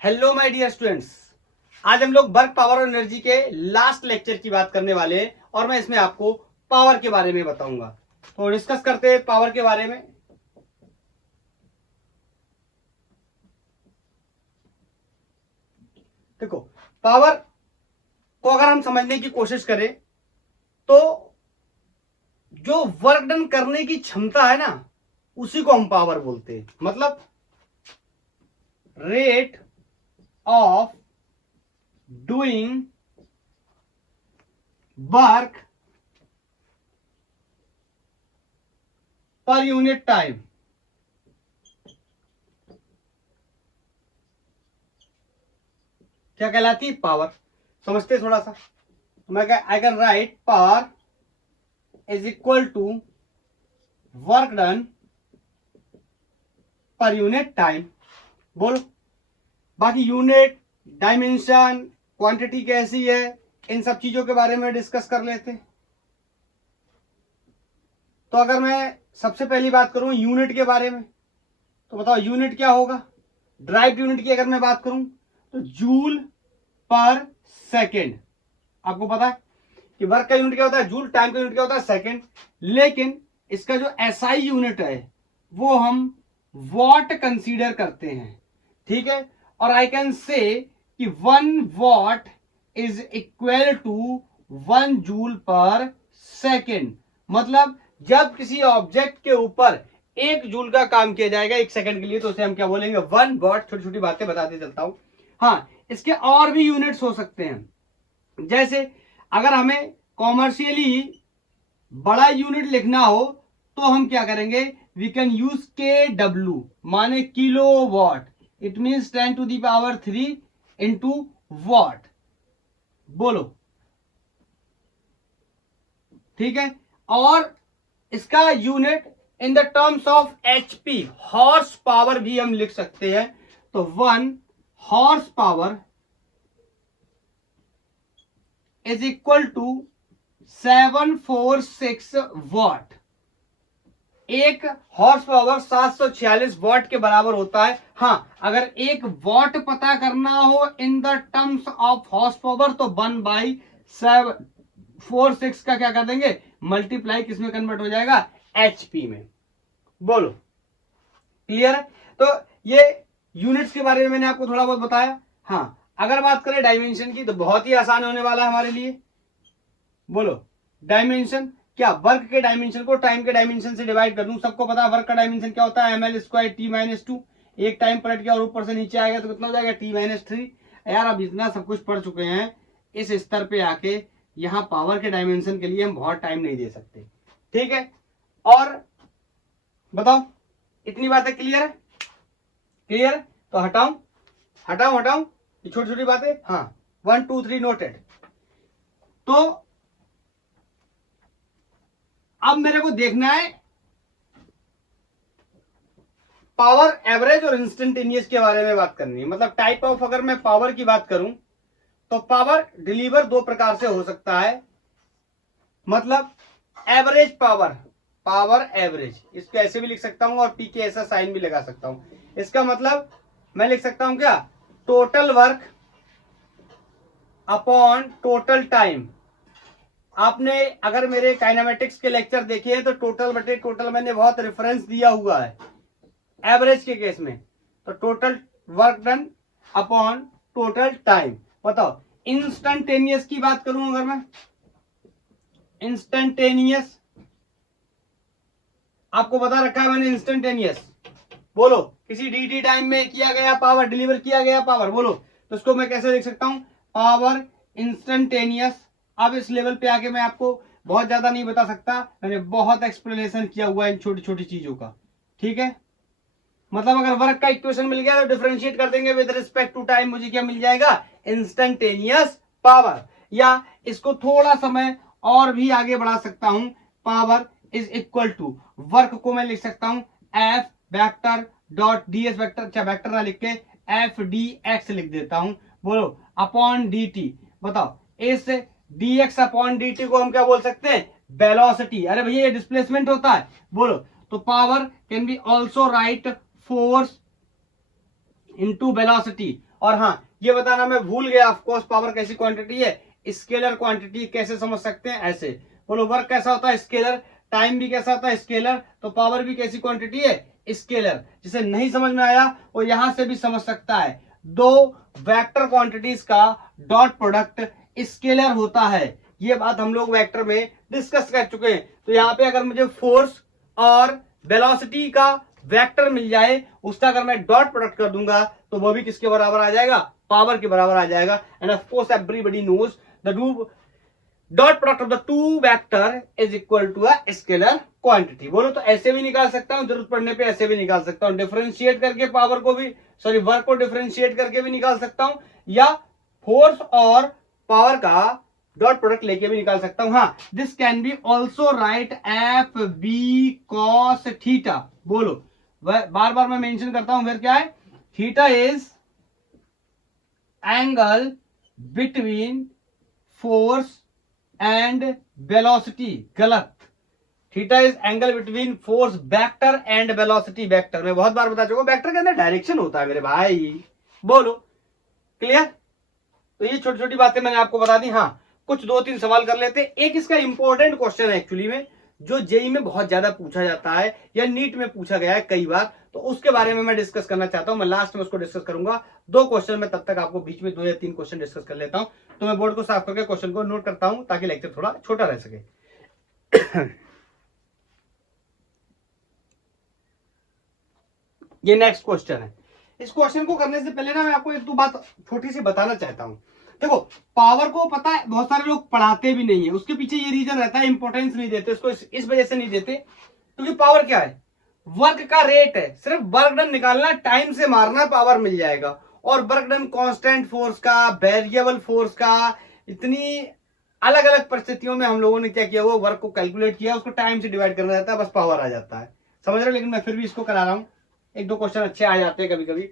Hello my dear students, आज हम लोग वर्क पावर और एनर्जी के लास्ट लेक्चर की बात करने वाले हैं और मैं इसमें आपको पावर के बारे में बताऊंगा। तो डिस्कस करते हैं पावर के बारे में। देखो, पावर को अगर हम समझने की कोशिश करें तो जो वर्क डन करने की क्षमता है ना, उसी को हम पावर बोलते हैं। मतलब rate of doing work per unit time. क्या कहलाती है? पावर। समझते थोड़ा सा। I can write power is equal to work done per unit time. बोलो, बाकी यूनिट, डायमेंशन, क्वांटिटी कैसी है, इन सब चीजों के बारे में डिस्कस कर लेते हैं। तो अगर मैं सबसे पहली बात करूं यूनिट के बारे में, तो बताओ यूनिट क्या होगा। ड्राइव यूनिट की अगर मैं बात करूं तो जूल पर सेकेंड। आपको पता है कि वर्क का यूनिट क्या होता है, जूल। टाइम का यूनिट क्या होता है, सेकेंड। लेकिन इसका जो एसआई यूनिट है वो हम वॉट कंसीडर करते हैं। ठीक है। और आई कैन से कि 1 watt is equal to 1 joule per second. मतलब जब किसी ऑब्जेक्ट के ऊपर 1 जूल का काम किया जाएगा 1 सेकंड के लिए, तो उसे हम क्या बोलेंगे, 1 वॉट। छोटी छोटी बातें बताते चलता हूं। हाँ, इसके और भी यूनिट्स हो सकते हैं। जैसे अगर हमें कॉमर्शियली बड़ा यूनिट लिखना हो तो हम क्या करेंगे, वी कैन यूज KW, माने kilo watt. It means 10 to the power 3 into watt. बोलो, ठीक है। और इसका unit in the terms of HP, horse power भी हम लिख सकते हैं। तो 1 horse power is equal to 746 watt. एक हॉर्स पावर 746 वॉट के बराबर होता है। हाँ, अगर एक वॉट पता करना हो इन the terms of horse power तो 1/746 का क्या कर देंगे, मल्टीप्लाई किसमें कन्वर्ट हो जाएगा, HP में। बोलो, क्लियर है। तो ये यूनिट्स के बारे में मैंने आपको थोड़ा बहुत बताया। हाँ, अगर बात करें डायमेंशन की तो बहुत ही आसान होने वाला है हमारे लिए। बोलो, डायमेंशन क्या, वर्क के डायमेंशन को टाइम के डायमेंशन से डिवाइड कर दूं। सबको पता है वर्क का डायमेंशन क्या होता है, ml² t-2। एक टाइम पलट गया और ऊपर से नीचे आएगा तो कितना हो जाएगा, t-3। यार अब इतना सब कुछ पढ़ चुके हैं, इस स्तर पे आके यहां पावर के डायमेंशन के लिए हम बहुत टाइम नहीं दे सकते। ठीक है। और बताओ, इतनी बातें क्लियर है? क्लियर है तो हटाऊं हटाऊं हटाऊं ये छोटी छोटी बातें। हाँ, 1 2 3 नोटेड। तो अब मेरे को देखना है पावर एवरेज और इंस्टेंटेनियस के बारे में बात करनी है। मतलब टाइप ऑफ, अगर मैं पावर की बात करूं तो पावर डिलीवर 2 प्रकार से हो सकता है। मतलब एवरेज पावर, पावर एवरेज, इसको ऐसे भी लिख सकता हूं और पी के ऐसा साइन भी लगा सकता हूं। इसका मतलब मैं लिख सकता हूं क्या, total work upon total time. आपने अगर मेरे काइनेमेटिक्स के लेक्चर देखे हैं तो टोटल बटे टोटल मैंने बहुत रेफरेंस दिया हुआ है एवरेज के केस में। तो total work done upon total time. बताओ, इंस्टेंटेनियस की बात करूं अगर मैं, इंस्टेंटेनियस आपको बता रखा है मैंने, इंस्टेंटेनियस। बोलो, किसी dt टाइम में किया गया पावर, डिलीवर किया गया पावर। बोलो, तो उसको मैं कैसे लिख सकता हूं, पावर इंस्टेंटेनियस। अब इस लेवल पे आके मैं आपको बहुत ज्यादा नहीं बता सकता, मैंने बहुत एक्सप्लेनेशन किया हुआ है इन छोटी छोटी चीजों का। ठीक है। मतलब अगर वर्क का इक्वेशन मिल गया तो डिफरेंशिएट कर देंगे विद रिस्पेक्ट टू टाइम, मुझे क्या मिल जाएगा, इंस्टेंटेनियस पावर। या इसको थोड़ा समय और भी आगे बढ़ा सकता हूं, power is equal to, work को मैं लिख सकता हूं F vector dot ds vector, अच्छा वेक्टर ना लिख के FDX लिख देता हूं। बोलो, अपॉन dt। बताओ, इस dx अपॉन dt को हम क्या बोल सकते हैं, वेलोसिटी। अरे भैया ये डिस्प्लेसमेंट होता है। बोलो, तो power can be also right force into velocity. और हाँ, ये बताना मैं भूल गया, ऑफ कोर्स पावर कैसी क्वांटिटी है, स्केलर क्वांटिटी। कैसे समझ सकते हैं, ऐसे बोलो, वर्क कैसा होता है स्केलर, टाइम भी कैसा होता है स्केलर, तो पावर भी कैसी क्वांटिटी है स्केलर। जिसे नहीं समझ में आया वो यहां से भी समझ सकता है, दो वेक्टर क्वांटिटीज का डॉट प्रोडक्ट स्केलर होता है। ये बात हम लोग वेक्टर में डिस्कस कर चुके हैं। तो यहाँ पे अगर मुझे फोर्स और वेलोसिटी का वेक्टर मिल जाए, उसका अगर मैं डॉट प्रोडक्ट कर दूंगा तो वो भी किसके बराबर आ जाएगा, पावर के बराबर आ जाएगा। And of course everybody knows the dot product of the two vector is equal to a scalar quantity. बोलो तो ऐसे भी निकाल सकता हूं, जरूरत पड़ने पे ऐसे भी निकाल सकता हूं, डिफरेंशिएट करके पावर को भी, सॉरी वर्क को डिफरेंशिएट करके भी निकाल सकता हूं, या फोर्स और पावर का डॉट प्रोडक्ट लेके भी निकाल सकता हूं। हाँ, this can be also write F V cos theta. बोलो, बार बार मैं मेंशन करता हूं, फिर क्या है, theta is angle between force and velocity. गलत, theta is angle between force vector and velocity. Vector में बहुत बार बता चुका, वेक्टर के अंदर डायरेक्शन होता है मेरे भाई। बोलो, क्लियर। तो ये छोटी छोटी बातें मैंने आपको बता दी। हाँ, कुछ दो तीन सवाल कर लेते। एक इसका इंपॉर्टेंट क्वेश्चन है एक्चुअली में, जो जेई में बहुत ज्यादा पूछा जाता है या नीट में पूछा गया है कई बार, तो उसके बारे में मैं डिस्कस करना चाहता हूं। मैं लास्ट में उसको डिस्कस करूंगा, दो क्वेश्चन में, तब तक आपको बीच में 2 या 3 क्वेश्चन डिस्कस कर लेता हूं। तो मैं बोर्ड को साफ करके क्वेश्चन को नोट करता हूं ताकि लेक्चर थोड़ा छोटा रह सके। ये नेक्स्ट क्वेश्चन है। इस क्वेश्चन को करने से पहले ना मैं आपको एक दो बात छोटी सी बताना चाहता हूं। देखो, पावर को पता है बहुत सारे लोग पढ़ाते भी नहीं है, उसके पीछे ये रीजन रहता है, इंपॉर्टेंस नहीं देते उसको, इस वजह से नहीं देते क्योंकि पावर क्या है, वर्क का रेट है। सिर्फ वर्क डन निकालना, टाइम से मारना, पावर मिल जाएगा। और वर्क डन कांस्टेंट फोर्स का, वेरिएबल फोर्स का, इतनी अलग अलग परिस्थितियों में हम लोगों ने क्या किया, वो वर्क को कैलकुलेट किया, उसको टाइम से डिवाइड करना रहता है, बस पावर आ जाता है। समझ रहे हो। लेकिन मैं फिर भी इसको करा रहा हूं, एक दो क्वेश्चन अच्छे आ जाते हैं कभी कभी।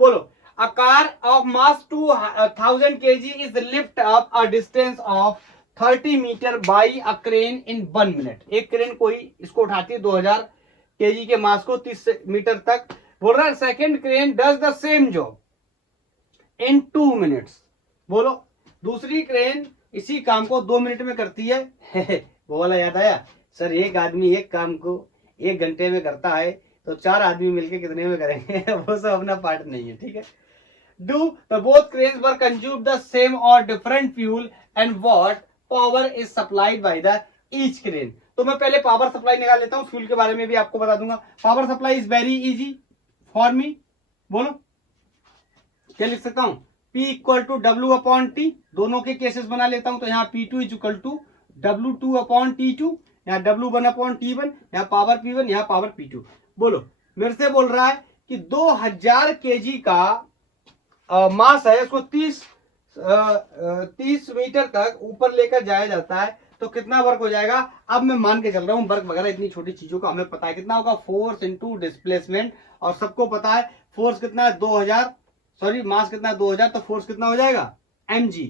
बोलो, a car of mass 2000 kg is lift up a distance of 30 meter by a crane in 1 minute। एक क्रेन कोई इसको उठाती है 2000 kg के मास को 30 मीटर तक। बोल रहा है second crane does the same job in 2 minutes। बोलो, दूसरी क्रेन इसी काम को 2 मिनट में करती है। वो वाला याद आया सर, एक आदमी एक काम को 1 घंटे में करता है तो 4 आदमी मिलके कितने में करेंगे। वो सब अपना पार्ट नहीं है, ठीक है। Do the both cranes were consume the same or different fuel and what power is supplied by the each crane। तो मैं पहले पावर सप्लाई निकाल लेता हूं, फ्यूल के बारे में भी आपको बता दूंगा। Power supply is very easy for me. बोलो, क्या लिख सकता हूं, P equal to W upon T. दोनों के केसेस बना लेता हूं, तो यहाँ P2 is equal to W2 upon T2, यहाँ W1 अपॉन T1, यहाँ पावर P1, यहाँ पावर P2। बोलो, मेरे से बोल रहा है कि 2000 kg का मास है, उसको 30 मीटर तक ऊपर लेकर जाया जाता है, तो कितना वर्क हो जाएगा। अब मैं मान के चल रहा हूं, वर्क वगैरह इतनी छोटी चीजों का हमें पता है कितना होगा, फोर्स इनटू डिस्प्लेसमेंट। और सबको पता है फोर्स कितना है 2000, सॉरी मास कितना है 2000, तो फोर्स कितना हो जाएगा mg।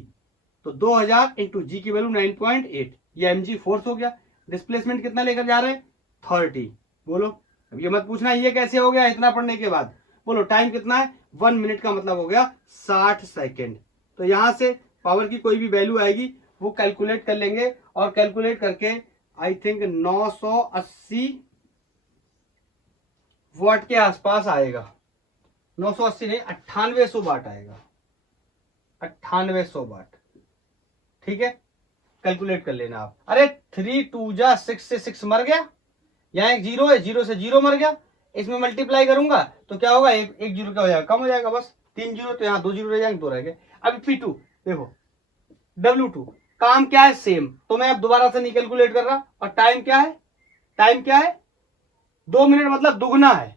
तो 2000 इंटू जी की वैल्यू 9.8, ये mg फोर्स हो गया। डिस्प्लेसमेंट कितना लेकर जा रहे हैं 30। बोलो, अब ये मत पूछना ये कैसे हो गया इतना पढ़ने के बाद। बोलो, टाइम कितना है 1 मिनट का मतलब हो गया 60 सेकेंड। तो यहां से पावर की कोई भी वैल्यू आएगी वो कैलकुलेट कर लेंगे, और कैलकुलेट करके आई थिंक 980 वाट के आसपास आएगा। 980 नहीं, 9800 वाट आएगा, 9800 वाट। ठीक है, कैलकुलेट कर लेना आप। अरे 3 2 जा 6 से 6 मर गया, यहाँ एक 0 है, 0 से 0 मर गया, इसमें मल्टीप्लाई करूंगा तो क्या होगा, एक 0 क्या हो जाएगा, कम हो जाएगा, बस 3 0, तो यहाँ 2 0 रह जाएंगे, 2 रह गए। अब P2 देखो, W2 काम क्या है सेम, तो मैं अब दोबारा से नहीं कैलकुलेट कर रहा। और टाइम क्या है, टाइम क्या है 2 मिनट, मतलब दुगना है।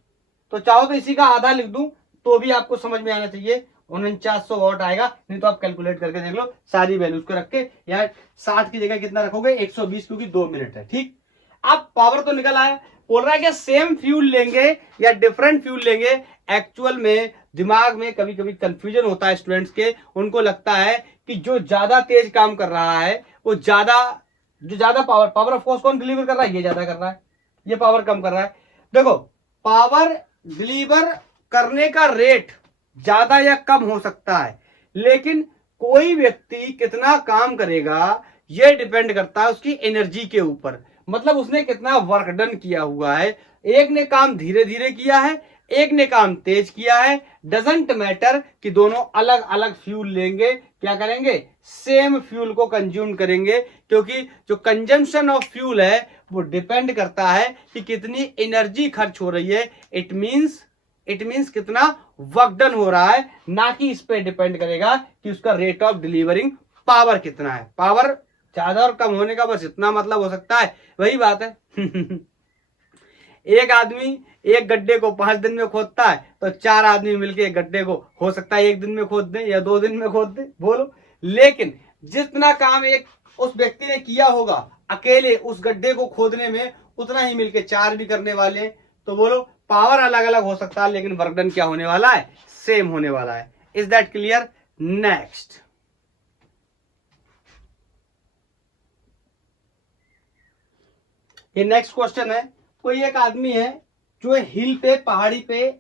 तो चाहो तो इसी का आधा लिख दूं तो भी आपको समझ में आना चाहिए, 4900 वाट आएगा। नहीं तो आप कैलकुलेट करके देख लो, सारी वैल्यूज को रख के यहाँ 60 की जगह कितना रखोगे 120, क्योंकि 2 मिनट है। ठीक, अब पावर तो निकल आया। बोल रहा है कि सेम फ्यूल लेंगे या डिफरेंट फ्यूल लेंगे। एक्चुअल में दिमाग में कभी कभी कंफ्यूजन होता है स्टूडेंट्स के, उनको लगता है कि जो ज्यादा तेज काम कर रहा है वो जो ज्यादा पावर ऑफ कोर्स कौन डिलीवर कर रहा है, ये ज्यादा कर रहा है, ये पावर कम कर रहा है। देखो, पावर डिलीवर करने का रेट ज्यादा या कम हो सकता है, लेकिन कोई व्यक्ति कितना काम करेगा ये डिपेंड करता है उसकी एनर्जी के ऊपर, मतलब उसने कितना वर्क डन किया हुआ है। एक ने काम धीरे धीरे किया है, एक ने काम तेज किया है, डजंट मैटर कि दोनों अलग अलग फ्यूल लेंगे, क्या करेंगे, सेम फ्यूल को कंज्यूम करेंगे, क्योंकि जो कंजम्पशन ऑफ फ्यूल है वो डिपेंड करता है कि कितनी एनर्जी खर्च हो रही है। इट मींस कितना वर्क डन हो रहा है, ना कि इस पे डिपेंड करेगा कि उसका रेट ऑफ डिलीवरिंग पावर कितना है। पावर ज्यादा और कम होने का बस इतना मतलब हो सकता है, वही बात है। एक आदमी एक गड्ढे को 5 दिन में खोदता है, तो 4 आदमी मिलकर एक गड्ढे को हो सकता है 1 दिन में खोद दे या 2 दिन में खोद दे, बोलो। लेकिन जितना काम एक उस व्यक्ति ने किया होगा अकेले उस गड्ढे को खोदने में, उतना ही मिलके 4 भी करने वाले हैं। तो बोलो पावर अलग अलग हो सकता है, लेकिन वर्क डन क्या होने वाला है, सेम होने वाला है। Is that clear? नेक्स्ट, ये नेक्स्ट क्वेश्चन है। कोई एक आदमी है जो हिल पे, पहाड़ी पे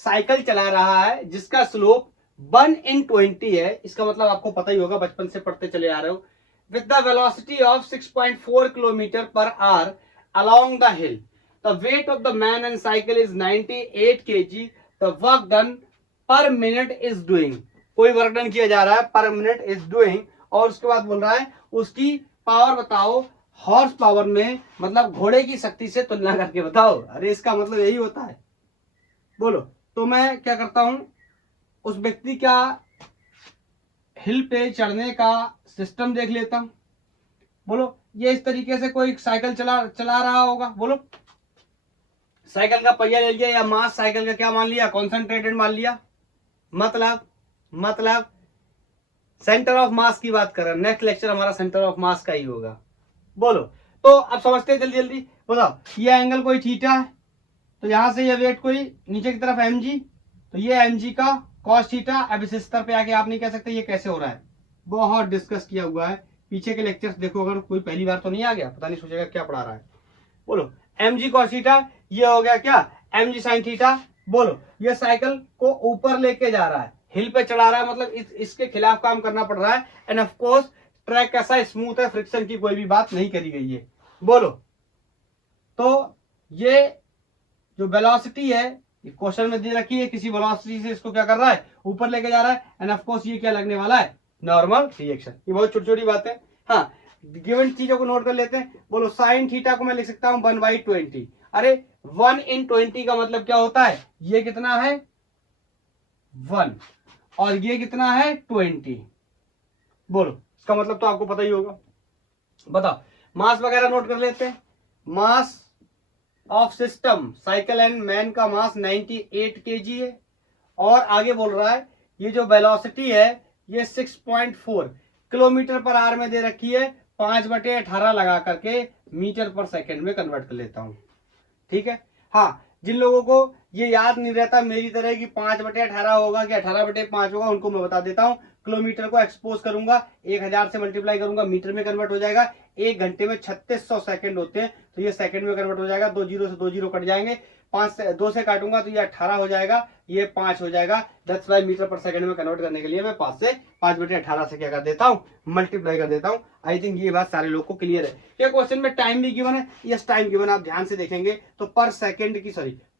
साइकिल चला रहा है, जिसका स्लोप 1/20 है। इसका मतलब आपको पता ही होगा, बचपन से पढ़ते चले आ रहे हो। With the velocity of 6.4 kilometre per hour along the hill, the weight of the man and cycle is 98 kg, the work done per minute is doing, कोई वर्क डन किया जा रहा है, पर मिनट इज डूइंग, और उसके बाद बोल रहा है उसकी पावर बताओ हॉर्स पावर में, मतलब घोड़े की शक्ति से तुलना करके बताओ। अरे इसका मतलब यही होता है, बोलो। तो मैं क्या करता हूं, उस व्यक्ति का हिल पे चढ़ने का सिस्टम देख लेता हूं। बोलो ये इस तरीके से कोई साइकिल चला रहा होगा, बोलो। साइकिल का पहिया ले लिया, या मास साइकिल का क्या मान लिया, कॉन्सेंट्रेटेड मान लिया, मतलब सेंटर ऑफ मास की बात कर रहे हैं। नेक्स्ट लेक्चर हमारा सेंटर ऑफ मास का ही होगा, बोलो। तो अब समझते हैं, जल्दी जल्दी बताओ। ये एंगल कोई थीटा है, तो यहां से ये वेट कोई नीचे की तरफ mg, तो ये mg का cos थीटा। अब इस स्तर पे आके आप नहीं कह सकते ये कैसे हो रहा है, बहुत डिस्कस किया हुआ है। पीछे के लेक्चर्स देखो, अगर कोई पहली बार तो नहीं आ गया, पता नहीं सोचेगा क्या पढ़ा रहा है। बोलो mg cos थीटा, ये हो गया क्या, mg sin थीटा। बोलो ये साइकिल को ऊपर लेके जा रहा है, हिल पे चढ़ा रहा है, मतलब इसके खिलाफ काम करना पड़ रहा है। एंड ऑफ कोर्स ट्रैक कैसा स्मूथ है, फ्रिक्शन की कोई भी बात नहीं करी गई है, बोलो। तो ये जो वेलोसिटी है, क्वेश्चन में दे रखी है, किसी वेलोसिटी से इसको क्या कर रहा है, ऊपर लेके जा रहा है। एंड ऑफ कोर्स ये क्या लगने वाला है, नॉर्मल रिएक्शन। ये बहुत छोटी छोटी बातें, हाँ गिवन चीजों को नोट कर लेते हैं। बोलो साइन थीटा को मैं लिख सकता हूं 1/20। अरे 1/20 का मतलब क्या होता है, ये कितना है 1 और ये कितना है 20। बोलो इसका मतलब तो आपको पता ही होगा। बताओ मास वगैरह नोट कर लेते हैं। Mass of system cycle and man का मास 98 kg है, और आगे बोल रहा है ये जो वेलोसिटी है ये 6.4 किलोमीटर पर आवर में दे रखी है। 5/18 लगा करके मीटर पर सेकंड में कन्वर्ट कर लेता हूं, ठीक है। हाँ जिन लोगों को ये याद नहीं रहता मेरी तरह की 5/18 होगा कि 18/5 होगा, उनको मैं बता देता हूं। किलोमीटर को एक्सपोज करूंगा, 1000 से मल्टीप्लाई करूंगा, मीटर में कन्वर्ट हो जाएगा। 1 घंटे में 3600 सेकंड होते हैं, तो ये सेकंड में कन्वर्ट हो जाएगा। 2 जीरो से 2 जीरो कट जाएंगे, 2 से काटूंगा तो ये 18 हो जाएगा, ये 5 हो जाएगा। दैट्स व्हाई मीटर पर सेकंड में कन्वर्ट करने के लिए मैं 5/18 से क्या कर देता हूँ, मल्टीप्लाई कर देता हूँ। आई थिंक ये बात सारे लोग को क्लियर है। ये क्वेश्चन में टाइम भी गिवन है, यस टाइम गिवन, आप ध्यान से देखेंगे तो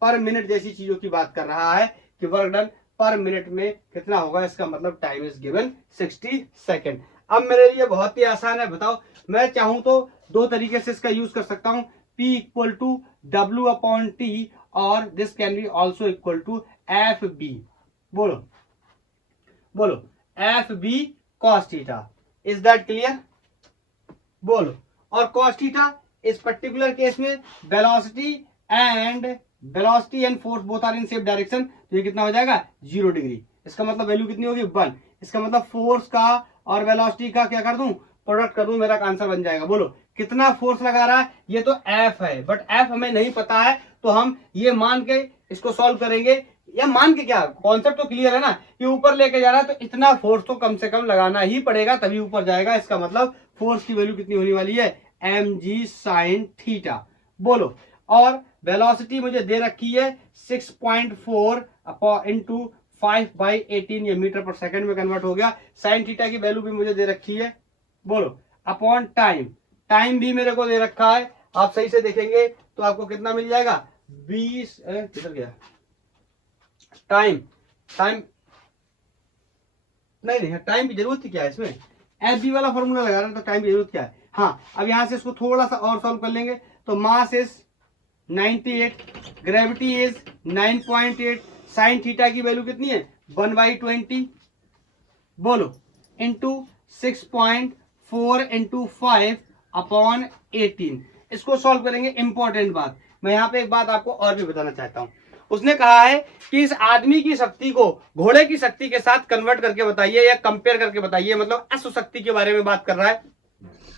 पर मिनट जैसी चीजों की बात कर रहा है कि वर्क डन पर मिनट में कितना होगा, इसका मतलब टाइम इज गिवन 60 सेकेंड। अब मेरे लिए बहुत ही आसान है, बताओ मैं चाहूं तो 2 तरीके से इसका यूज कर सकता हूं, P = W/T और this can be also equal to FB। बोलो FB cos theta. Is that clear, बोलो। और cos थीटा इस पर्टिकुलर केस में velocity and force both are in same direction, तो ये कितना हो जाएगा 0 डिग्री। इसका मतलब वैल्यू कितनी होगी 1। इसका मतलब फोर्स का और वेलोसिटी का क्या कर दूं, प्रोडक्ट कर दूं, मेरा आंसर बन जाएगा। बोलो कितना फोर्स लगा रहा है, ये तो F है, बट F हमें नहीं पता है, तो हम ये मान के इसको सॉल्व करेंगे। या मान के क्या, कॉन्सेप्ट तो क्लियर है ना कि ऊपर लेके जा रहा है, तो इतना फोर्स तो कम से कम लगाना ही पड़ेगा, तभी ऊपर जाएगा। इसका मतलब फोर्स की वैल्यू कितनी होने वाली है, mg sin थीटा। बोलो और वेलोसिटी मुझे दे रखी है 6.4 × 5/18 ये मीटर पर सेकंड में कन्वर्ट हो गया। साइन थीटा की वैल्यू भी मुझे दे रखी है, बोलो अपॉन टाइम, टाइम भी मेरे को दे रखा है। आप सही से देखेंगे तो आपको कितना मिल जाएगा 20 किधर गया टाइम, टाइम नहीं टाइम की जरूरत क्या है इसमें, एफ बी वाला फॉर्मूला लगा रहे हैं तो टाइम की जरूरत क्या है। हाँ अब यहां से इसको थोड़ा सा और सॉल्व कर लेंगे तो mass is 98, gravity is 9.8, sine theta की वैल्यू कितनी है 1/20, बोलो इंटू 6.4 इंटू 5 अपॉन 18। इसको सॉल्व करेंगे। इंपॉर्टेंट बात, मैं यहाँ पे एक बात आपको और भी बताना चाहता हूं। उसने कहा है कि इस आदमी की शक्ति को घोड़े की शक्ति के साथ कन्वर्ट करके बताइए या कंपेयर करके बताइए, मतलब अश्व शक्ति के बारे में बात कर रहा है,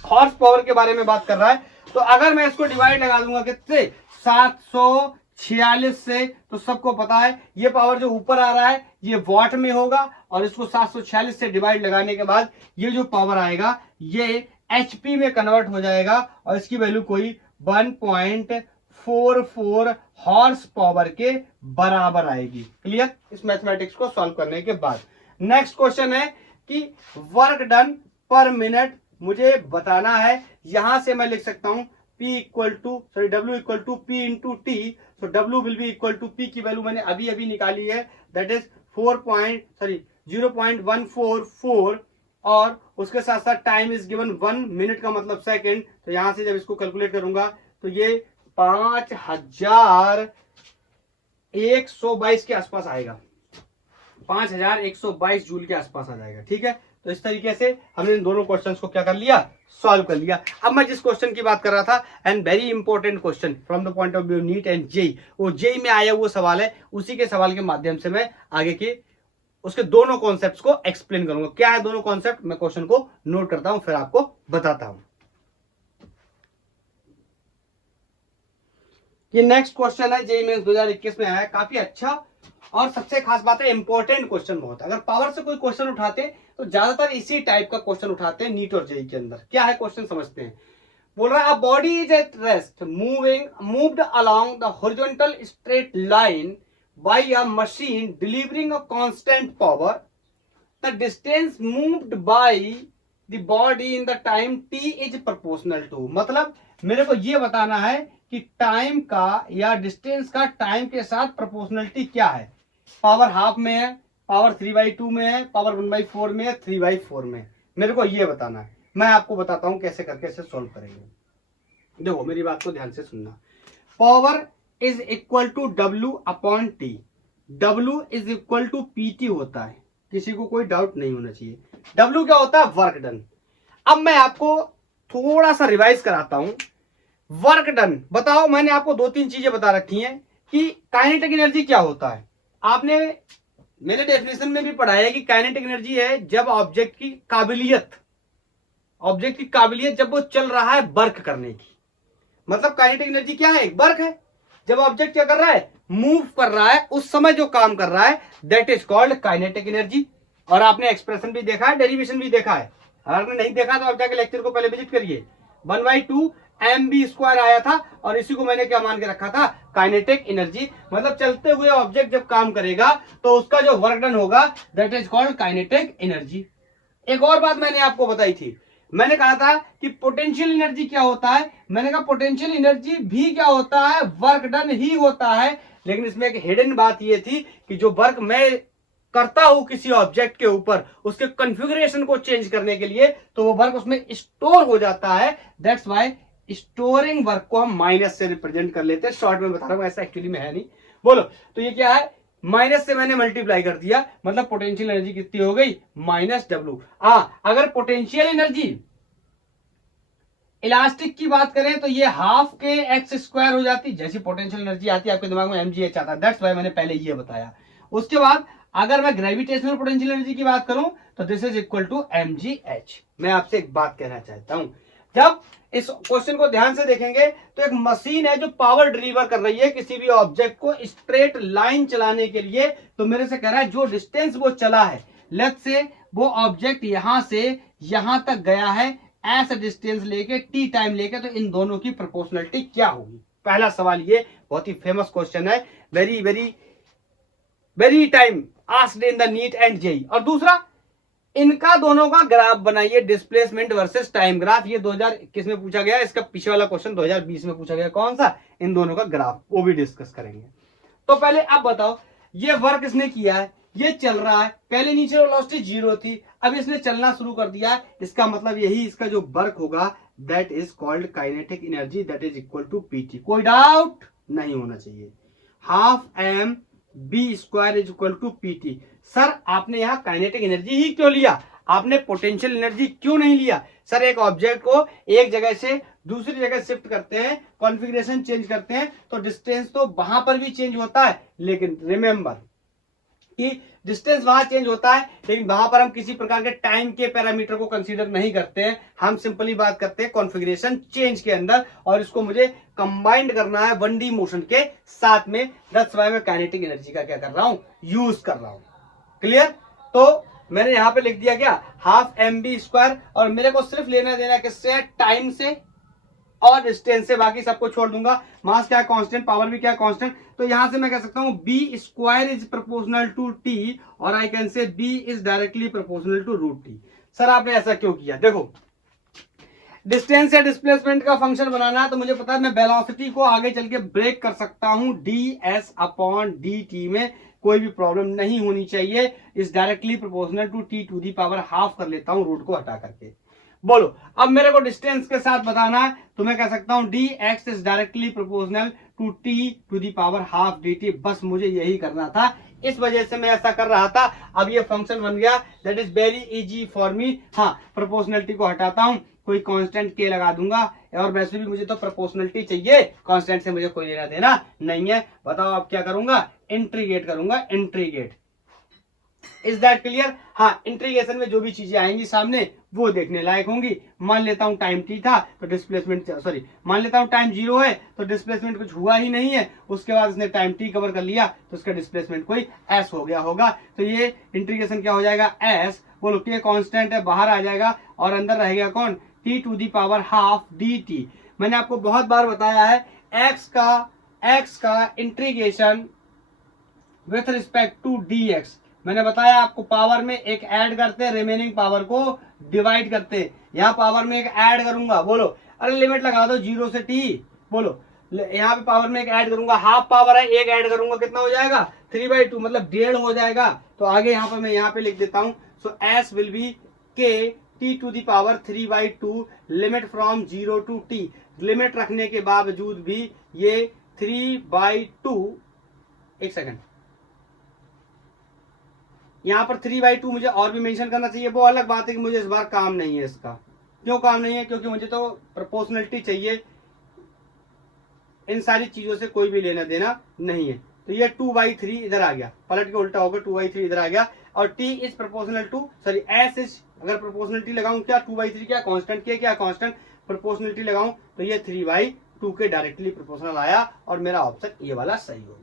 हॉर्स पावर के बारे में बात कर रहा है। तो अगर मैं इसको डिवाइड लगा दूंगा कितने 746 से, तो सबको पता है ये पावर जो ऊपर आ रहा है ये वॉट में होगा और इसको 746 से डिवाइड लगाने के बाद ये जो पावर आएगा ये एचपी में कन्वर्ट हो जाएगा और इसकी वैल्यू कोई 1.44 हॉर्स पावर के बराबर आएगी। क्लियर इस मैथमेटिक्स को सॉल्व करने के बाद नेक्स्ट क्वेश्चन है कि वर्क डन पर मिनट मुझे बताना है। यहां से मैं लिख सकता हूं P equal to W equal to P into T, तो W will be equal to P की वैल्यू मैंने अभी अभी निकाली है, दैट इज 0.144 और उसके साथ साथ टाइम इज गिवन 1 मिनट का मतलब सेकंड। तो यहां से जब इसको कैलकुलेट करूंगा तो ये 5122 के आसपास आएगा, 5122 जूल के आसपास आ जाएगा। ठीक है, तो इस तरीके से हमने इन दोनों क्वेश्चंस को क्या कर लिया, सॉल्व कर लिया। अब मैं जिस क्वेश्चन की बात कर रहा था, and very important question from the point of view NEET and JEE, वो जेई में आया वो सवाल है, उसी के सवाल के माध्यम से मैं आगे के उसके दोनों कॉन्सेप्ट्स को एक्सप्लेन करूंगा। क्या है दोनों कॉन्सेप्ट, मैं क्वेश्चन को नोट करता हूं फिर आपको बताता हूं। ये नेक्स्ट क्वेश्चन है जेईई मेंस 2021 में आया है, काफी अच्छा और सबसे खास बात है इंपॉर्टेंट क्वेश्चन बहुत। अगर पावर से कोई क्वेश्चन उठाते तो ज्यादातर इसी टाइप का क्वेश्चन उठाते हैं नीट और जेईई के अंदर। क्या है क्वेश्चन समझते हैं। बोल रहा है a body is at rest moved along the horizontal straight line by a machine delivering a constant power, the distance moved by the body in the time t is proportional to. मतलब मेरे को ये बताना है कि time का या distance का टाइम के साथ प्रोपोर्शनलिटी क्या है। पावर हाफ में है, पावर 3/2 में है, पावर 1/4 में है, 3/4 में है, मेरे को ये बताना है। मैं आपको बताता हूं कैसे करके इसे सॉल्व करेंगे। देखो मेरी बात को ध्यान से सुनना। Power is equal to W upon T, W is equal to PT होता है, किसी को कोई डाउट नहीं होना चाहिए। W क्या होता है, वर्क डन। अब मैं आपको थोड़ा सा रिवाइज कराता हूं। वर्क डन बताओ, मैंने आपको 2-3 चीजें बता रखी हैं कि काइनेटिक एनर्जी क्या होता है। आपने मेरे डेफिनेशन में भी पढ़ा है कि काइनेटिक एनर्जी है जब ऑब्जेक्ट की काबिलियत जब वो चल रहा है वर्क करने की। मतलब काइनेटिक एनर्जी क्या है, एक वर्क है। जब ऑब्जेक्ट क्या कर रहा है, मूव कर रहा है, उस समय जो काम कर रहा है that is called kinetic energy. और आपने एक्सप्रेशन भी देखा है, डेरिवेशन भी देखा है। अगर नहीं देखा तो आप जाके लेक्चर को पहले विजिट करिए। 1/2 mv² आया था और इसी को मैंने क्या मान के रखा था, काइनेटिक एनर्जी। मतलब चलते हुए ऑब्जेक्ट जब काम करेगा तो उसका जो वर्क डन होगा that is called kinetic energy. एक और बात मैंने आपको बताई थी, मैंने कहा था कि पोटेंशियल एनर्जी क्या होता है। मैंने कहा पोटेंशियल एनर्जी भी क्या होता है, वर्क डन ही होता है। लेकिन इसमें एक हिडन बात यह थी कि जो वर्क मैं करता हूं किसी ऑब्जेक्ट के ऊपर, उसके कॉन्फ़िगरेशन को चेंज करने के लिए, तो वो वर्क उसमें स्टोर हो जाता है। दैट्स व्हाई स्टोरिंग वर्क को हम माइनस से रिप्रेजेंट कर लेते हैं। शॉर्ट में बता रहा हूं, ऐसा एक्चुअली में है नहीं। बोलो तो ये क्या है, माइनस से मैंने मल्टीप्लाई कर दिया, मतलब पोटेंशियल एनर्जी कितनी हो गई, -W। अगर पोटेंशियल एनर्जी इलास्टिक की बात करें तो ये हाफ के x² हो जाती, जैसी पोटेंशियल एनर्जी आती है आपके दिमाग में mgh आता है। दैट्स व्हाई मैंने पहले ये बताया। उसके बाद अगर मैं ग्रेविटेशनल पोटेंशियल एनर्जी की बात करूं तो this is equal to mgh। मैं आपसे एक बात कहना चाहता हूं, जब इस क्वेश्चन को ध्यान से देखेंगे तो एक मशीन है जो पावर डिलीवर कर रही है किसी भी ऑब्जेक्ट को स्ट्रेट लाइन चलाने के लिए। तो मेरे से कह रहा है जो डिस्टेंस वो चला है, लेट्स से वो ऑब्जेक्ट यहां से यहां तक गया है, ऐसा डिस्टेंस लेके t टाइम लेके, तो इन दोनों की प्रोपोर्शनलिटी क्या होगी। पहला सवाल ये बहुत ही फेमस क्वेश्चन है, very very very time asked in the NEET and JEE. और दूसरा, इनका दोनों का ग्राफ बनाइए, डिस्प्लेसमेंट वर्सेस टाइम ग्राफ। ये 2021 में पूछा गया, इसका पीछे वाला क्वेश्चन 2020 में पूछा गया। कौन सा? इन दोनों का ग्राफ, वो भी डिस्कस करेंगे। तो पहले आप बताओ, ये वर्क इसने किया है, ये चल रहा है, पहले नीचे वेलोसिटी 0 थी, अब इसने चलना शुरू कर दिया है। इसका मतलब यही, इसका जो वर्क होगा that is called kinetic energy, that is equal to PT. कोई डाउट नहीं होना चाहिए। Half M V square is equal to PT. Sir आपने यहां काइनेटिक एनर्जी ही क्यों लिया, आपने पोटेंशियल एनर्जी क्यों नहीं लिया? सर एक ऑब्जेक्ट को एक जगह से दूसरी जगह शिफ्ट करते हैं, कॉन्फ़िगरेशन चेंज करते हैं, तो डिस्टेंस तो वहां पर भी चेंज होता है, लेकिन रिमेंबर कि डिस्टेंस वहां चेंज होता है, लेकिन वहां पर हम किसी प्रकार के टाइम के पैरामीटर को कंसीडर नहीं करते हैं। हम सिंपली बात करते हैं कॉन्फ़िगरेशन चेंज के अंदर, और इसको मुझे कंबाइंड करना है 1D मोशन के साथ में। दैट्स व्हाई मैं काइनेटिक एनर्जी का क्या कर रहा हूं, यूज कर रहा हूं। क्लियर? तो मैंने यहां पे लिख दिया क्या, हाफ एम बी स्क्वायर, और मेरे को सिर्फ लेना देना किससे, टाइम से और डिस्टेंस से, बाकी सबको छोड़ दूंगा। मास क्या है, कांस्टेंट, पावर भी क्या है, कांस्टेंट। तो यहां से मैं कह सकता हूं B square is proportional to T, और I can say B is directly proportional to root T. Sir आपने ऐसा क्यों किया? देखो, डिस्टेंस या डिस्प्लेसमेंट का फंक्शन बनाना है, तो मुझे पता है मैं वेलोसिटी को आगे चल के ब्रेक कर सकता हूं D S upon D T में, कोई भी प्रॉब्लम नहीं होनी चाहिए। Is directly proportional to T to the power half कर लेता हूं रूट को हटा करके। बोलो, अब मेरे को डिस्टेंस के साथ बताना है, तो मैं कह सकता हूं D X is directly proportional to T to the power half D T. बस मुझे यही करना था, इस वजह से मैं ऐसा कर रहा था। अब ये फंक्शन बन गया, that is very easy for मी। हाँ, प्रोपोर्शनलिटी को हटाता हूं, कोई कांस्टेंट के लगा दूंगा, और वैसे भी मुझे तो प्रोपोर्शनलिटी चाहिए, कांस्टेंट से मुझे कोई लेना देना नहीं है। बताओ अब क्या करूंगा, इंट्रीगेट करूंगा, इंट्रीगेट। Is that clear? हाँ, इंट्रीगेशन में जो भी चीजें आएंगी सामने वो देखने लायक होंगी। मान लेता हूं टाइम टी था तो डिस्प्लेसमेंट, सॉरी मान लेता हूं टाइम 0 है तो डिस्प्लेसमेंट कुछ हुआ ही नहीं है। उसके बाद इसने टाइम टी कवर कर लिया तो उसका डिस्प्लेसमेंट कोई एस हो गया होगा। तो ये इंट्रीगेशन क्या हो जाएगा, एस। बोलो, के कांस्टेंट है, बाहर आ जाएगा, और अंदर रहेगा कौन, T to the power half D T. मैंने आपको बहुत बार बताया है, एक्स का integration with respect to D X, मैंने बताया आपको, पावर में एक ऐड करते हैं, रिमेनिंग पावर को डिवाइड करते हैं। यहाँ पावर में एक ऐड करूंगा, बोलो, अरे लिमिट लगा दो 0 से टी। बोलो, यहाँ पे पावर में एक ऐड करूंगा, हाफ पावर है, एक ऐड करूंगा, कितना हो जाएगा, 3/2, मतलब 1.5 हो जाएगा। तो आगे यहाँ पर मैं यहाँ पे लिख देता हूं, so S will be K T to the power 3/2, limit from 0 to T. Limit रखने के बावजूद भी ये 3/2, एक सेकंड, यहां पर 3/2 मुझे और भी मेंशन करना चाहिए, वो अलग बात है कि मुझे इस बार काम नहीं है। इसका क्यों काम नहीं है, क्योंकि मुझे तो प्रोपोर्शनलिटी चाहिए, इन सारी चीजों से कोई भी लेना देना नहीं है। तो ये 2/3 इधर आ गया, पलट के उल्टा होगा, 2/3 इधर आ गया, और T is proportional to, sorry S is, अगर प्रोपोर्शनलिटी लगाऊं क्या, 2/3 क्या कांस्टेंट के, क्या कांस्टेंट, प्रोपोर्शनलिटी लगाऊं तो ये 3/2 के डायरेक्टली प्रोपोर्शनल आया, और मेरा ऑप्शन ये वाला सही हो गया।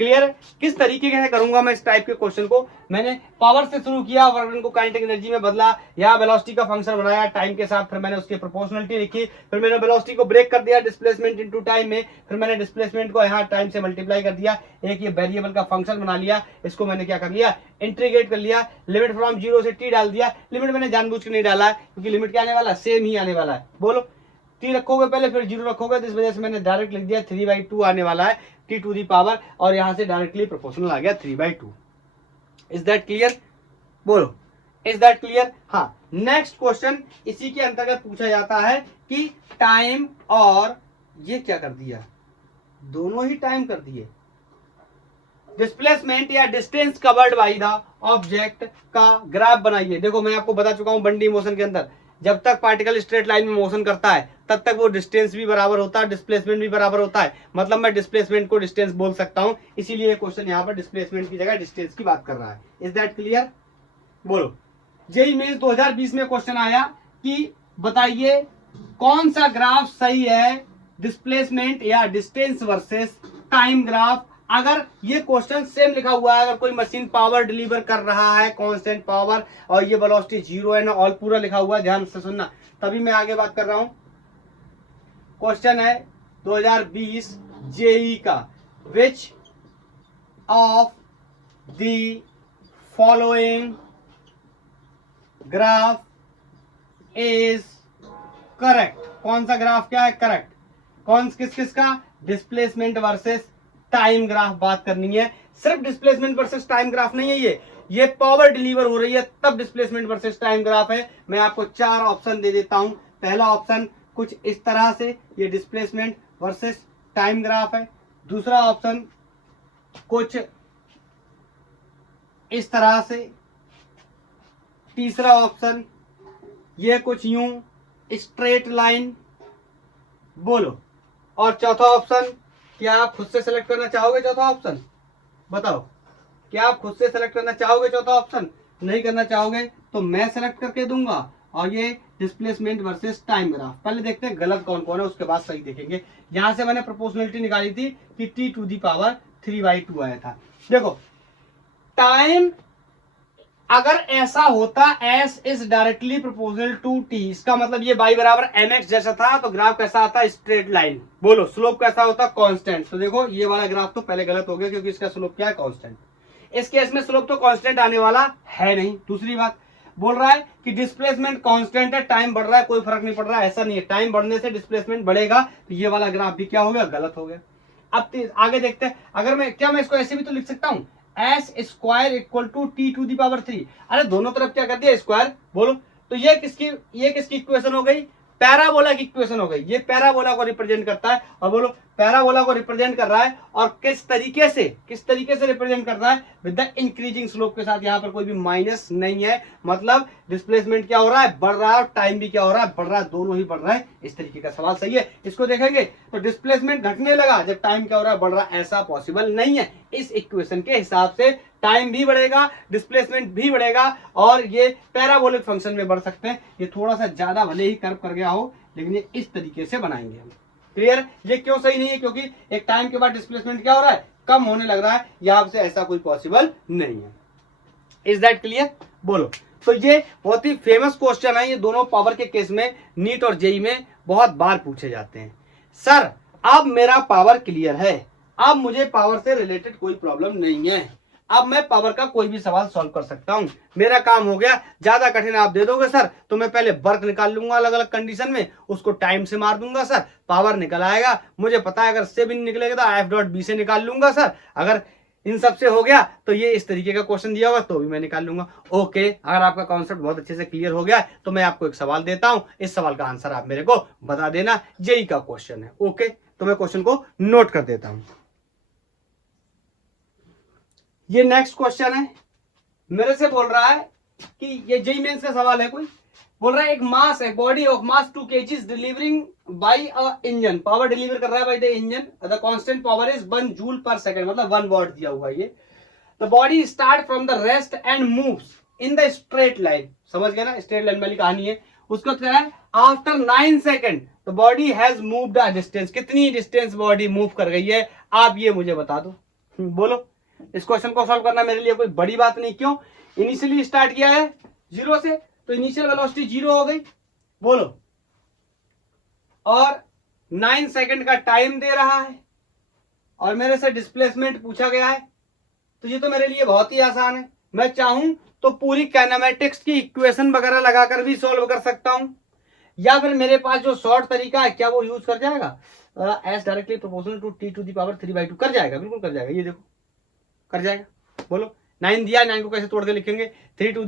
क्लियर? किस तरीके से करूंगा मैं इस टाइप के क्वेश्चन को, मैंने पावर से शुरू किया, वर्क को काइनेटिक एनर्जी में बदला, यहाँ वेलोसिटी का फंक्शन बनाया टाइम के साथ, फिर मैंने उसकी प्रोपोर्शनलिटी लिखी, फिर मैंने वेलोसिटी को ब्रेक कर दिया डिस्प्लेसमेंट इनटू टाइम में, फिर मैंने डिस्प्लेसमेंट को यहाँ टाइम से मल्टीप्लाई कर दिया, एक ये वेरिएबल का फंक्शन बना लिया, इसको मैंने क्या कर लिया, इंटीग्रेट कर लिया, लिमिट फ्रॉम 0 से टी डाल दिया। लिमिट मैंने जानबूझ के नहीं डाला है, क्योंकि लिमिट क्या आने वाला है, सेम ही आने वाला है। बोलो, टी रखोगे पहले फिर 0 रखोगे, तो इस वजह से मैंने डायरेक्ट लिख दिया 3/2 आने वाला है टी टू दी पावर, और यहां से डायरेक्टली प्रोपोर्शनल आ गया 3/2। Is that clear? बोलो, इज दैट क्लियर? हाँ, नेक्स्ट क्वेश्चन इसी के अंतर्गत पूछा जाता है कि टाइम, और ये क्या कर दिया, दोनों ही टाइम कर दिए, डिस्प्लेसमेंट या distance covered by the object का ग्राफ बनाइए। देखो, मैं आपको बता चुका हूं 1D मोशन के अंदर जब तक पार्टिकल स्ट्रेट लाइन में मोशन करता है तब तक वो डिस्टेंस भी बराबर होता है, डिस्प्लेसमेंट भी बराबर होता है, मतलब मैं डिस्प्लेसमेंट को डिस्टेंस बोल सकता हूं, इसीलिए ये क्वेश्चन यहाँ पर डिस्प्लेसमेंट की जगह डिस्टेंस की बात कर रहा है। Is that clear? बोलो, जेईई मेंस 2020 में क्वेश्चन आया कि बताइए कौन सा ग्राफ सही है, डिस्प्लेसमेंट या डिस्टेंस वर्सेस टाइम ग्राफ। अगर ये क्वेश्चन सेम लिखा हुआ है, अगर कोई मशीन पावर डिलीवर कर रहा है कांस्टेंट पावर, और ये वेलोसिटी 0 है ना, ऑल पूरा लिखा हुआ है, ध्यान से सुनना, तभी मैं आगे बात कर रहा हूं। क्वेश्चन है 2020 जेईई का, which of the following graph is correct. कौन सा ग्राफ क्या है? करेक्ट। कौन किस का? डिस्प्लेसमेंट वर्सेस टाइम ग्राफ बात करनी है। सिर्फ डिस्प्लेसमेंट वर्सेस टाइम ग्राफ नहीं है ये पावर डिलीवर हो रही है तब डिस्प्लेसमेंट वर्सेस टाइम ग्राफ है। मैं आपको 4 ऑप्शन दे देता हूं। पहला ऑप्शन कुछ इस तरह से, ये डिस्प्लेसमेंट वर्सेस टाइम ग्राफ है। दूसरा ऑप्शन कुछ इस तरह से। तीसरा ऑप्शन ये कुछ यूं स्ट्रेट लाइन। बोलो। और चौथा ऑप्शन, क्या आप खुद से सेलेक्ट करना चाहोगे चौथा ऑप्शन? बताओ, क्या आप खुद से सेलेक्ट करना चाहोगे चौथा ऑप्शन? नहीं करना चाहोगे तो मैं सेलेक्ट करके दूंगा। और ये डिस्प्लेसमेंट वर्सेस टाइम ग्राफ, पहले देखते हैं गलत कौन कौन है, उसके बाद सही देखेंगे। यहां से मैंने प्रोपोर्शनलिटी निकाली थी कि t⁻3/2 आया था। देखो, टाइम अगर ऐसा होता s is directly proportional to t, इसका मतलब ये y बराबर mx जैसा था, तो ग्राफ कैसा आता? Straight line. बोलो, स्लोप कैसा होता? कांस्टेंट। तो देखो, ये वाला ग्राफ तो पहले गलत हो गया क्योंकि इसका स्लोप क्या है? कांस्टेंट। इस केस में स्लोप तो कांस्टेंट आने वाला है नहीं। दूसरी बात बोल रहा है कि डिस्प्लेसमेंट कांस्टेंट है, टाइम बढ़ रहा है, कोई फर्क नहीं पड़ रहा है। ऐसा नहीं है, टाइम बढ़ने से डिस्प्लेसमेंट बढ़ेगा। तो ये वाला ग्राफ भी क्या हो गया? गलत हो गया। अब आगे देखते हैं। अगर मैं इसको ऐसे भी तो लिख सकता हूं, s² इक्वल टू t⁻3। अरे दोनों तरफ क्या कर दिया? स्क्वायर। बोलो, तो ये किसकी इक्वेशन हो गई? पैराबोला की इक्वेशन हो गई। ये पैराबोला को रिप्रेजेंट करता है। और बोलो, पैराबोला को रिप्रेजेंट कर रहा है और किस तरीके से रिप्रेजेंट कर रहा है? विद द इंक्रीजिंग स्लोप के साथ। यहां पर कोई भी माइनस नहीं है, मतलब डिस्प्लेसमेंट क्या हो रहा है? बढ़ रहा है। टाइम भी क्या हो रहा है? बढ़ रहा है। दोनों ही बढ़ रहा है। इस तरीके का सवाल सही है। इसको देखेंगे तो डिस्प्लेसमेंट घटने लगा जब टाइम क्या हो रहा है? बढ़ रहा है। ऐसा पॉसिबल नहीं है। इस इक्वेशन के हिसाब से टाइम भी बढ़ेगा, डिस्प्लेसमेंट भी बढ़ेगा और ये पैराबोलिक फंक्शन में बढ़ सकते हैं। ये थोड़ा सा ज्यादा भले ही कर्व कर गया हो, लेकिन ये इस तरीके से बनाएंगे हम। क्लियर? ये क्यों सही नहीं है? क्योंकि एक टाइम के बाद डिस्प्लेसमेंट क्या हो रहा है? कम होने लग रहा है। यहां से ऐसा कोई पॉसिबल नहीं है। Is that clear? बोलो। तो ये बहुत ही फेमस क्वेश्चन है। ये दोनों पावर के केस में नीट और जेई में बहुत बार पूछे जाते हैं। सर, अब मेरा पावर क्लियर है, अब मुझे पावर से रिलेटेड कोई प्रॉब्लम नहीं है, अब मैं पावर का कोई भी सवाल सॉल्व कर सकता हूं, मेरा काम हो गया। ज्यादा कठिन आप दे दोगे सर तो मैं पहले वर्क निकाल लूंगा अलग अलग कंडीशन में, उसको टाइम से मार दूंगा सर, पावर निकल आएगा। मुझे पता है अगर से भी निकलेगा तो f.b से निकाल लूंगा सर। अगर इन सब से हो गया तो ये इस तरीके का क्वेश्चन दिया होगा तो भी मैं निकाल लूंगा। ओके, अगर आपका कॉन्सेप्ट बहुत अच्छे से क्लियर हो गया तो मैं आपको एक सवाल देता हूं, इस सवाल का आंसर आप मेरे को बता देना। जेई का क्वेश्चन है। ओके, तो मैं क्वेश्चन को नोट कर देता हूं। ये नेक्स्ट क्वेश्चन है, मेरे से बोल रहा है कि ये जेई मेंस का सवाल है। कोई बोल रहा है एक मास है, body of mass 2 kg delivering by a engine, power deliver कर रहा है by the engine, the constant power is 1 joule per second, मतलब 1 वॉट दिया हुआ है ये। The body start from the rest and moves in the straight line, समझ गए ना? स्ट्रेट लाइन वाली कहानी है। उसको कह रहा है after 9 second the body has moved a distance, कितनी डिस्टेंस बॉडी मूव कर गई है, आप ये मुझे बता दो। बोलो, इस क्वेश्चन को सॉल्व करना मेरे लिए कोई बड़ी बात नहीं। क्यों? इनिशियली स्टार्ट किया है 0 से, तो इनिशियल वेलोसिटी 0 हो गई। बोलो, और 9 सेकंड का टाइम दे रहा है और मेरे से डिस्प्लेसमेंट पूछा गया है, तो ये तो मेरे लिए बहुत ही आसान है। मैं चाहूं तो पूरी काइनेमेटिक्स की इक्वेशन वगैरह लगाकर भी सॉल्व कर सकता हूं, या फिर मेरे पास जो शॉर्ट तरीका है क्या वो यूज कर जाएगा? S directly proportional to t⁻3/2 कर जाएगा, बिल्कुल कर जाएगा। ये देखो कर जाएगा। बोलो, 9 दिया, 9 को कैसे तोड़ के लिखेंगे? 3⁻2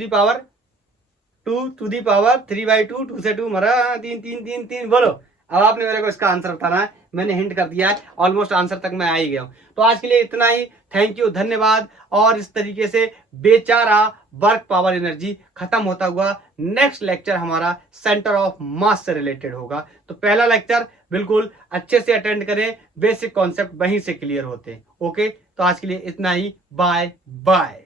2 से 2 मरा 3 3 3 3। बोलो, अब आपने मेरे को इसका आंसर बताना है। मैंने हिंट कर दिया है, ऑलमोस्ट आंसर तक मैं आ ही गया हूं। तो आज के लिए इतना ही। थैंक यू, धन्यवाद। और इस तरीके से बेचारा वर्क पावर एनर्जी खत्म होता हुआ नेक्स्ट लेक्चर हमारा सेंटर ऑफ मास से रिलेटेड होगा। तो पहला लेक्चर बिल्कुल अच्छे से अटेंड करें, बेसिक कॉन्सेप्ट वहीं से क्लियर होते हैं। ओके, तो आज के लिए इतना ही। Bye bye.